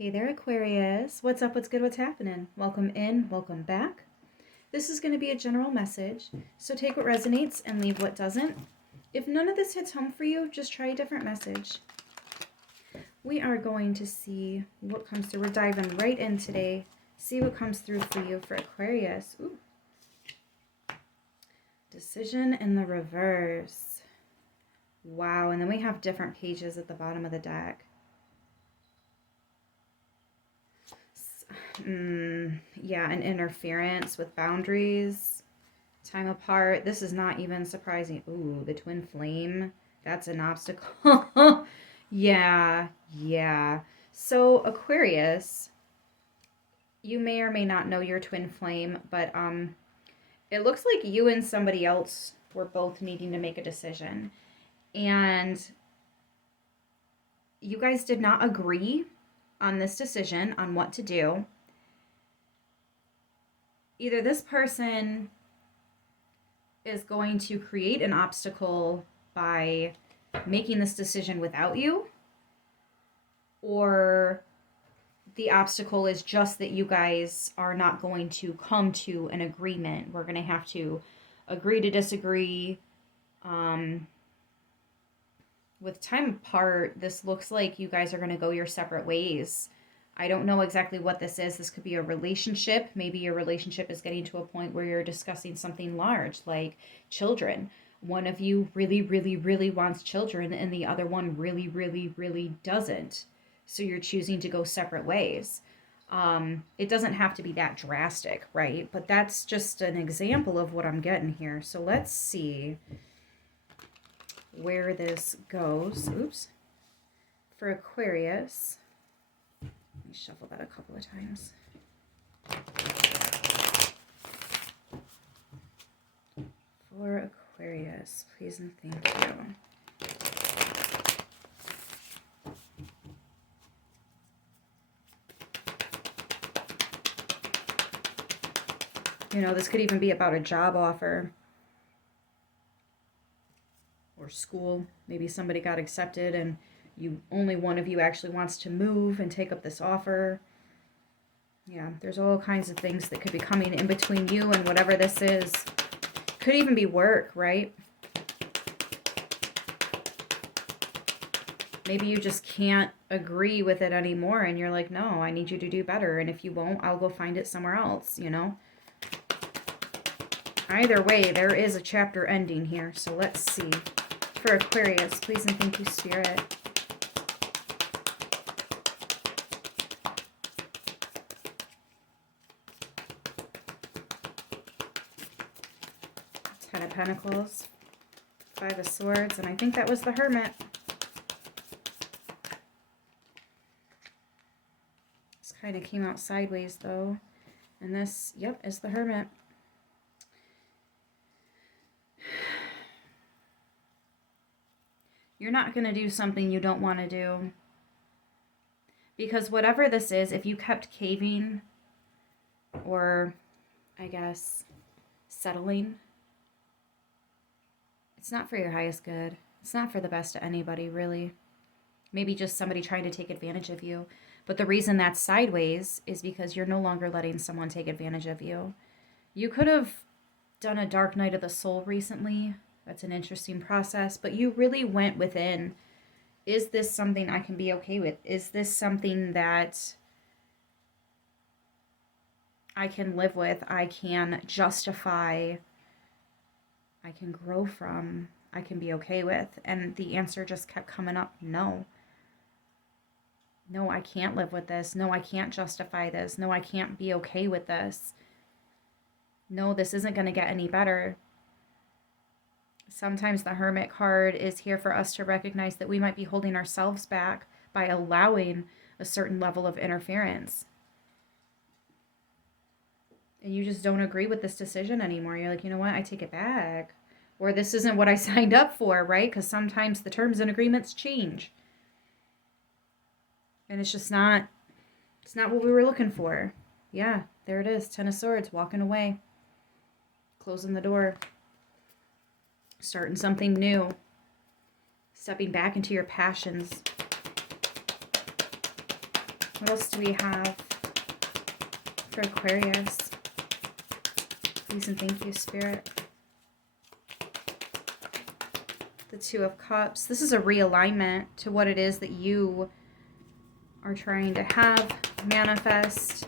Hey there, Aquarius. What's up? What's good? What's happening? Welcome in. Welcome back. This is going to be a general message, so take what resonates and leave what doesn't. If none of this hits home for you, just try a different message. We are going to see what comes through. We're diving right in today. See what comes through for you for Aquarius. Ooh. Decision in the reverse. Wow, and then we have different pages at the bottom of the deck. Yeah, an interference with boundaries, time apart. This is not even surprising. Ooh, the twin flame. That's an obstacle. Yeah. So Aquarius, you may or may not know your twin flame, but it looks like you and somebody else were both needing to make a decision. And you guys did not agree on this decision on what to do. Either this person is going to create an obstacle by making this decision without you, or the obstacle is just that you guys are not going to come to an agreement. We're going to have to agree to disagree. With time apart, this looks like you guys are going to go your separate ways. I don't know exactly what this is. This could be a relationship. Maybe your relationship is getting to a point where you're discussing something large, like children. One of you really, really, really wants children, and the other one really, really, really doesn't. So you're choosing to go separate ways. It doesn't have to be that drastic, right? But that's just an example of what I'm getting here. So let's see where this goes. Oops. For Aquarius. Let me shuffle that a couple of times. For Aquarius, please and thank you. You know, this could even be about a job offer or school. Maybe somebody got accepted and only one of you actually wants to move and take up this offer. Yeah, there's all kinds of things that could be coming in between you and whatever this is. Could even be work, right? Maybe you just can't agree with it anymore and you're like, no, I need you to do better. And if you won't, I'll go find it somewhere else, you know? Either way, there is a chapter ending here. So let's see. For Aquarius, please and thank you, Spirit. Ten of Pentacles, Five of Swords, and I think that was the Hermit. This kind of came out sideways though. And this, yep, is the Hermit. You're not going to do something you don't want to do. Because whatever this is, if you kept caving or, I guess, settling, it's not for your highest good. It's not for the best of anybody, really. Maybe just somebody trying to take advantage of you. But the reason that's sideways is because you're no longer letting someone take advantage of you. You could have done a dark night of the soul recently. That's an interesting process. But you really went within. Is this something I can be okay with? Is this something that I can live with? I can justify? I can grow from, I can be okay with? And the answer just kept coming up, no. No, I can't live with this. No, I can't justify this. No, I can't be okay with this. No, this isn't going to get any better. Sometimes the Hermit card is here for us to recognize that we might be holding ourselves back by allowing a certain level of interference. And you just don't agree with this decision anymore. You're like, you know what? I take it back. Or this isn't what I signed up for, right? Because sometimes the terms and agreements change. And it's just not, it's not what we were looking for. Yeah, there it is. Ten of Swords, walking away. Closing the door. Starting something new. Stepping back into your passions. What else do we have for Aquarius? Please and thank you, Spirit. The Two of Cups. This is a realignment to what it is that you are trying to have, manifest.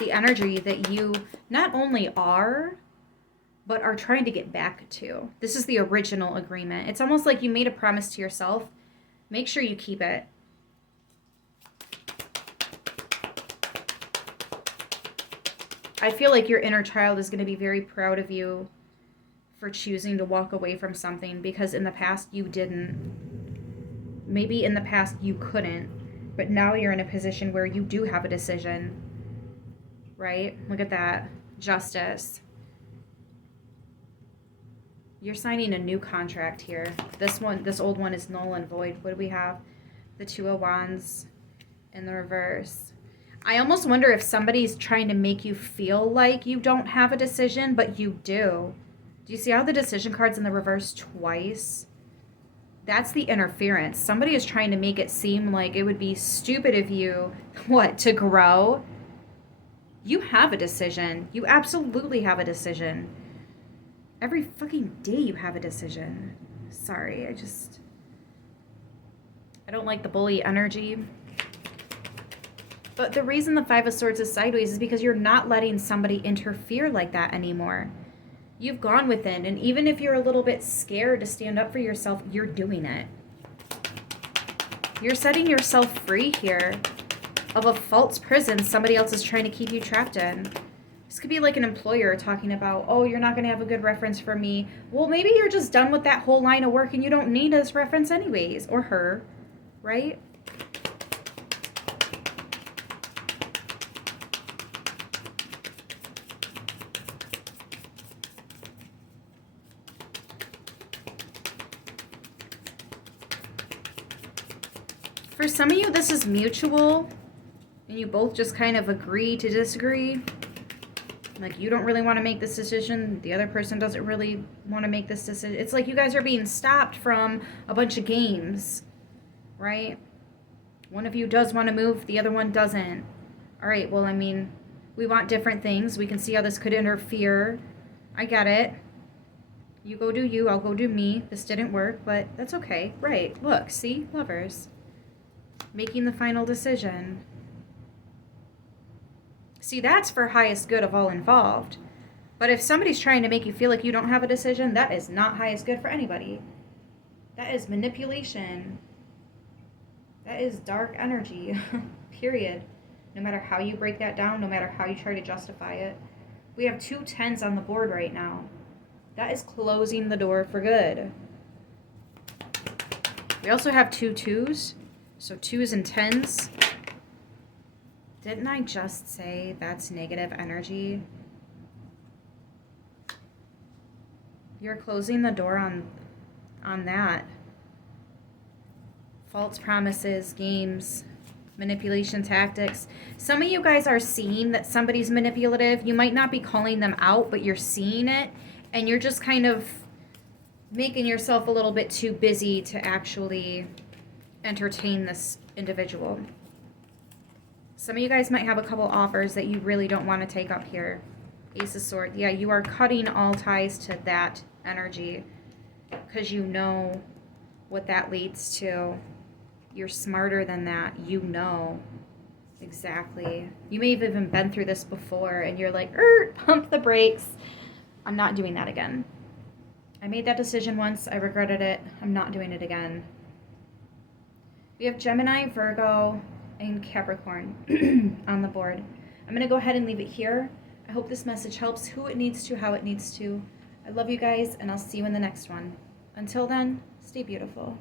The energy that you not only are, but are trying to get back to. This is the original agreement. It's almost like you made a promise to yourself. Make sure you keep it. I feel like your inner child is going to be very proud of you for choosing to walk away from something, because in the past you didn't. Maybe in the past you couldn't, but now you're in a position where you do have a decision, right? Look at that. Justice. You're signing a new contract here. This old one is null and void. What do we have? The Two of Wands in the reverse. I almost wonder if somebody's trying to make you feel like you don't have a decision, but you do. Do you see how the decision card's in the reverse twice? That's the interference. Somebody is trying to make it seem like it would be stupid of you, what, to grow? You have a decision. You absolutely have a decision. Every fucking day you have a decision. Sorry, I don't like the bully energy. But the reason the Five of Swords is sideways is because you're not letting somebody interfere like that anymore. You've gone within, and even if you're a little bit scared to stand up for yourself, you're doing it. You're setting yourself free here of a false prison somebody else is trying to keep you trapped in. This could be like an employer talking about, oh, you're not going to have a good reference for me. Well, maybe you're just done with that whole line of work and you don't need this reference anyways, or her, right? For some of you, this is mutual, and you both just kind of agree to disagree. Like, you don't really want to make this decision. The other person doesn't really want to make this decision. It's like you guys are being stopped from a bunch of games, right? One of you does want to move, the other one doesn't. All right, well, I mean, we want different things. We can see how this could interfere. I get it. You go do you, I'll go do me. This didn't work, but that's okay. Right, look, see? Lovers. Making the final decision. See, that's for highest good of all involved. But if somebody's trying to make you feel like you don't have a decision, that is not highest good for anybody. That is manipulation. That is dark energy, period. No matter how you break that down, no matter how you try to justify it. We have 2 10s on the board right now. That is closing the door for good. We also have 2 2s. So 2s and 10s. Didn't I just say that's negative energy? You're closing the door on that. False promises, games, manipulation tactics. Some of you guys are seeing that somebody's manipulative. You might not be calling them out, but you're seeing it. And you're just kind of making yourself a little bit too busy to actually entertain this individual. Some of you guys might have a couple offers that you really don't want to take up here. Ace of Swords. Yeah, you are cutting all ties to that energy because you know what that leads to. You're smarter than that. You know exactly. You may have even been through this before and you're like, pump the brakes. I'm not doing that again. I made that decision once. I regretted it. I'm not doing it again. We have Gemini, Virgo, and Capricorn on the board. I'm going to go ahead and leave it here. I hope this message helps who it needs to, how it needs to. I love you guys, and I'll see you in the next one. Until then, stay beautiful.